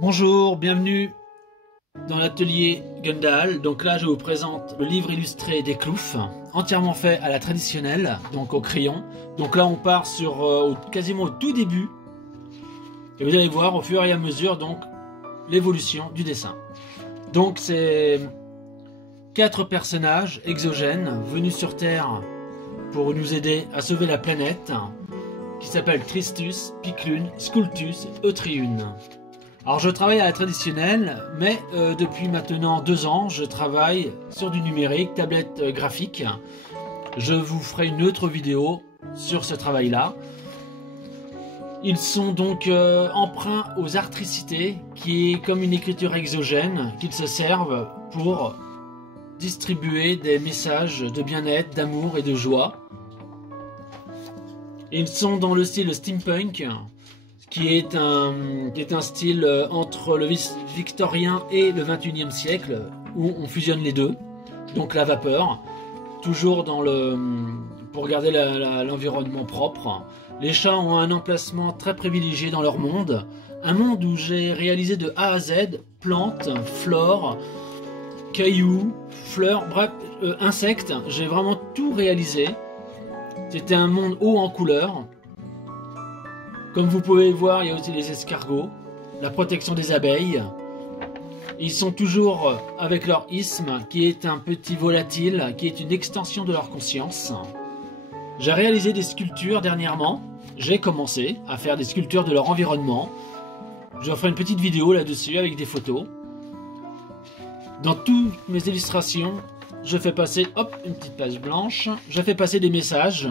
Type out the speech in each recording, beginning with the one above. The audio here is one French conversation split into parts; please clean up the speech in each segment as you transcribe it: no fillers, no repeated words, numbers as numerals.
Bonjour, bienvenue dans l'atelier Gundal. Donc là je vous présente le livre illustré des Cloufs, entièrement fait à la traditionnelle, donc au crayon. Donc là on part sur quasiment au tout début, et vous allez voir au fur et à mesure donc l'évolution du dessin. Donc c'est 4 personnages exogènes venus sur Terre pour nous aider à sauver la planète, qui s'appellent Tristus, Piclune, Scultus et Eutriune. Alors je travaille à la traditionnelle, mais depuis maintenant 2 ans, je travaille sur du numérique, tablette graphique. Je vous ferai une autre vidéo sur ce travail-là. Ils sont donc emprunts aux artricités, qui est comme une écriture exogène, qu'ils se servent pour distribuer des messages de bien-être, d'amour et de joie. Ils sont dans le style steampunk, qui est un style entre le victorien et le 21e siècle, où on fusionne les deux. Donc la vapeur, toujours pour garder l'environnement propre. Les chats ont un emplacement très privilégié dans leur monde. Un monde où j'ai réalisé de A à Z, plantes, flore, cailloux, fleurs, bref, insectes. J'ai vraiment tout réalisé. C'était un monde haut en couleurs. Comme vous pouvez voir, il y a aussi les escargots, la protection des abeilles. Ils sont toujours avec leur isthme, qui est un petit volatile, qui est une extension de leur conscience. J'ai réalisé des sculptures dernièrement. J'ai commencé à faire des sculptures de leur environnement. Je ferai une petite vidéo là-dessus avec des photos. Dans toutes mes illustrations, je fais passer, hop, une petite page blanche. Je fais passer des messages,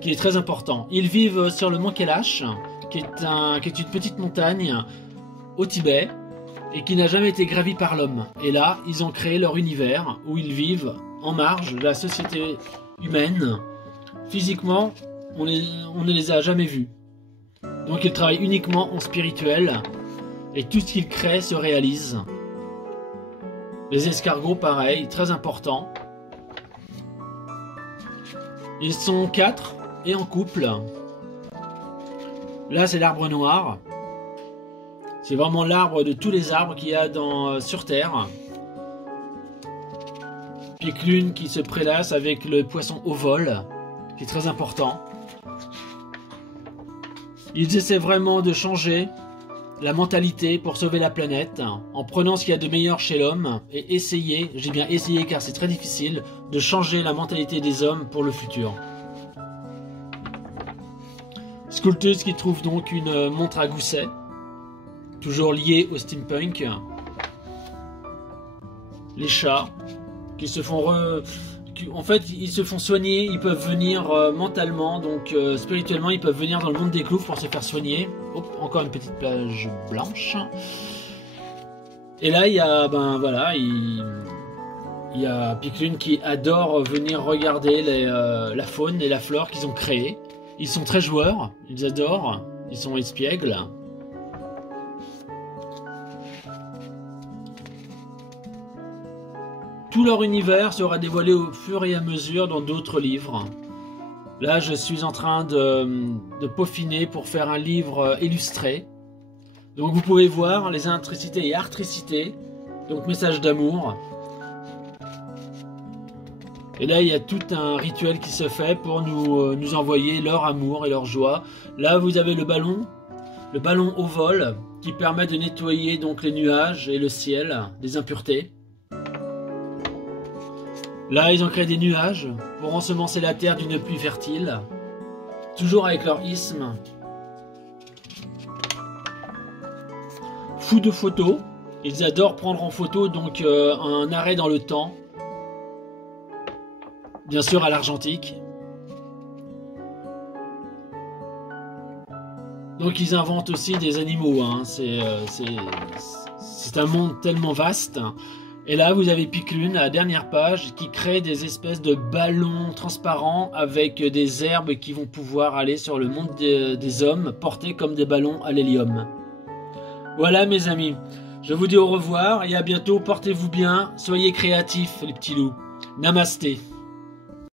qui est très important. Ils vivent sur le mont Kailash, qui est une petite montagne au Tibet et qui n'a jamais été gravie par l'homme. Et là, ils ont créé leur univers où ils vivent en marge de la société humaine. Physiquement, on ne les a jamais vus. Donc ils travaillent uniquement en spirituel et tout ce qu'ils créent se réalise. Les escargots, pareil, très important. Ils sont 4 et en couple. Là, c'est l'arbre noir. C'est vraiment l'arbre de tous les arbres qu'il y a sur Terre. Piclune qui se prélasse avec le poisson au vol, qui est très important. Ils essaient vraiment de changer la mentalité pour sauver la planète, en prenant ce qu'il y a de meilleur chez l'homme et essayer, j'ai bien essayé car c'est très difficile, de changer la mentalité des hommes pour le futur. Sculptus qui trouve donc une montre à gousset, toujours liée au steampunk. Les chats qui se font en fait ils se font soigner, ils peuvent venir mentalement, donc spirituellement ils peuvent venir dans le monde des Cloufs pour se faire soigner. Hop, encore une petite plage blanche. Et là il y a il y a Piclune qui adore venir regarder la faune et la flore qu'ils ont créée. Ils sont très joueurs, ils adorent, ils sont espiègles. Tout leur univers sera dévoilé au fur et à mesure dans d'autres livres. Là, je suis en train de peaufiner pour faire un livre illustré. Donc vous pouvez voir les intricités et artricités, donc message d'amour. Et là, il y a tout un rituel qui se fait pour nous envoyer leur amour et leur joie. Là, vous avez le ballon au vol, qui permet de nettoyer donc les nuages et le ciel des impuretés. Là, ils ont créé des nuages pour ensemencer la terre d'une pluie fertile, toujours avec leur isthme. Fous de photos, ils adorent prendre en photo donc un arrêt dans le temps. Bien sûr à l'argentique. Donc ils inventent aussi des animaux, hein. C'est un monde tellement vaste. Et là vous avez Piclune à la dernière page qui crée des espèces de ballons transparents avec des herbes qui vont pouvoir aller sur le monde des hommes, portés comme des ballons à l'hélium. Voilà mes amis, je vous dis au revoir et à bientôt, portez-vous bien, soyez créatifs les petits loups. Namasté.